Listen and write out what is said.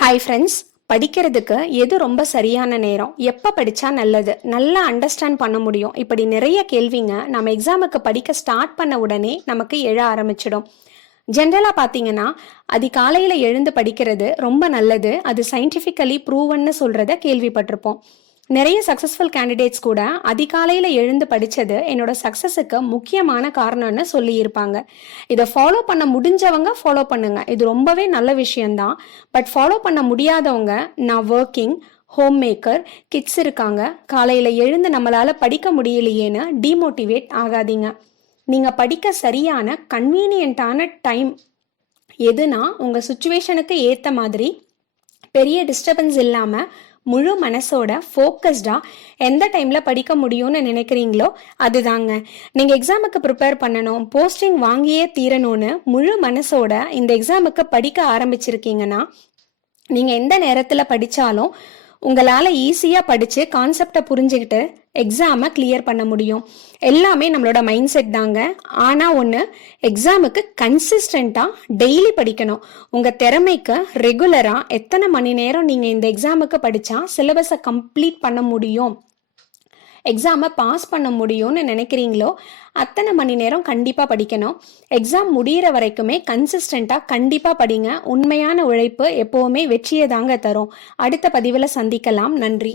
Hi friends. படிக்கிறதுக்கு எது ரொம்ப சரியான நேரம், எப்போ படித்தா நல்லது, நல்லா அண்டர்ஸ்டாண்ட் பண்ண முடியும், இப்படி நிறைய கேள்விங்க நம்ம எக்ஸாமுக்கு படிக்க ஸ்டார்ட் பண்ண உடனே நமக்கு எழ ஆரம்பிச்சிடும். ஜென்ரலாக பார்த்தீங்கன்னா அதிகாலையில் எழுந்து படிக்கிறது ரொம்ப நல்லது, அது சயின்டிஃபிக்கலி ப்ரூவன்னு சொல்கிறத கேள்விப்பட்டிருப்போம். நிறைய சக்ஸஸ்ஃபுல் கேண்டிடேட்ஸ் கூட அதிகாலையில் எழுந்து படித்தது என்னோட சக்ஸஸுக்கு முக்கியமான காரணம்னு சொல்லியிருப்பாங்க. இதை ஃபாலோ பண்ண முடிஞ்சவங்க ஃபாலோ பண்ணுங்க, இது ரொம்பவே நல்ல விஷயம்தான். பட் ஃபாலோ பண்ண முடியாதவங்க, நான் ஒர்க்கிங், ஹோம் மேக்கர், கிட்ஸ் இருக்காங்க, காலையில் எழுந்து நம்மளால் படிக்க முடியலையேன்னு டிமோட்டிவேட் ஆகாதீங்க. நீங்கள் படிக்க சரியான கன்வீனியன்ட்டான டைம் எதுனா உங்கள் சுச்சுவேஷனுக்கு ஏற்ற மாதிரி பெரிய டிஸ்டர்பன்ஸ் இல்லாமல் முழு மனசோட ஃபோக்கஸ்டாக எந்த டைமில் படிக்க முடியும்னு நினைக்கிறீங்களோ அதுதாங்க. நீங்கள் எக்ஸாமுக்கு ப்ரிப்பேர் பண்ணணும், போஸ்டிங் வாங்கியே தீரணும்னு முழு மனசோட இந்த எக்ஸாமுக்கு படிக்க ஆரம்பிச்சிருக்கீங்கன்னா நீங்கள் எந்த நேரத்தில் படித்தாலும் உங்களால் ஈஸியாக படித்து கான்செப்டை புரிஞ்சுக்கிட்டு எக்ஸாமை கிளியர் பண்ண முடியும். எல்லாமே நம்மளோட மைண்ட் செட் தாங்க. ஆனால் ஒன்று, எக்ஸாமுக்கு கன்சிஸ்டண்ட்டாக டெய்லி படிக்கணும். உங்கள் திறமைக்கு ரெகுலராக எத்தனை மணி நேரம் நீங்கள் இந்த எக்ஸாமுக்கு படித்தா சிலபஸை கம்ப்ளீட் பண்ண முடியும், எக்ஸாமை பாஸ் பண்ண முடியும்னு நினைக்கிறீங்களோ அத்தனை மணி நேரம் கண்டிப்பாக படிக்கணும். எக்ஸாம் முடிகிற வரைக்குமே கன்சிஸ்டண்ட்டாக கண்டிப்பாக படிங்க. உண்மையான உழைப்பு எப்போவுமே வெற்றியை தாங்க தரும். அடுத்த பதிவில் சந்திக்கலாம். நன்றி.